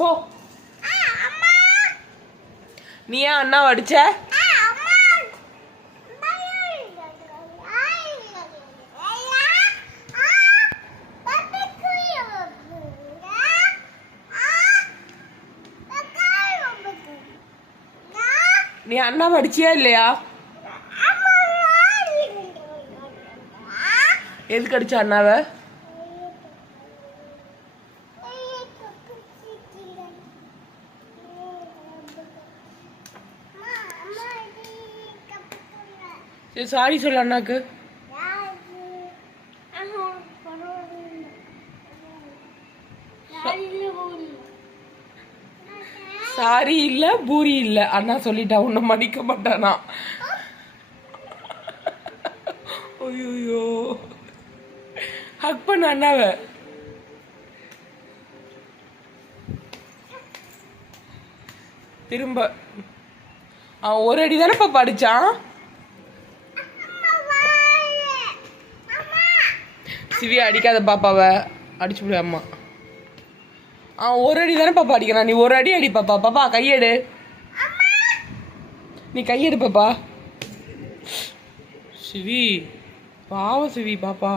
போ. நீ ஏன் அண்ணாவை அடிச்ச? நீ அண்ணாவை அடிச்சியா இல்லையா? எதுக்கு அடிச்ச அண்ணாவை? சாரி சொல்ல அண்ணாக்கு. சாரி இல்ல பூரி இல்ல அண்ணா சொல்லிட்டா, உன்னை மன்னிக்க மாட்டானா? ஐயோ, ஹக் பண்ண அண்ணாவை. திரும்ப அவன் ஒரு அடி தானே பாப்பா அடிச்சான். சிவியா அடிக்காத பாப்பாவை, அடிச்சு விடு அம்மா. அவன் ஒரு அடி தானே பாப்பா அடிக்கிறான், நீ ஒரு அடி அடி பாப்பா. பாப்பா கையெடு, நீ கையெடு பாப்பா. சிவி பாவம் சிவி பாப்பா.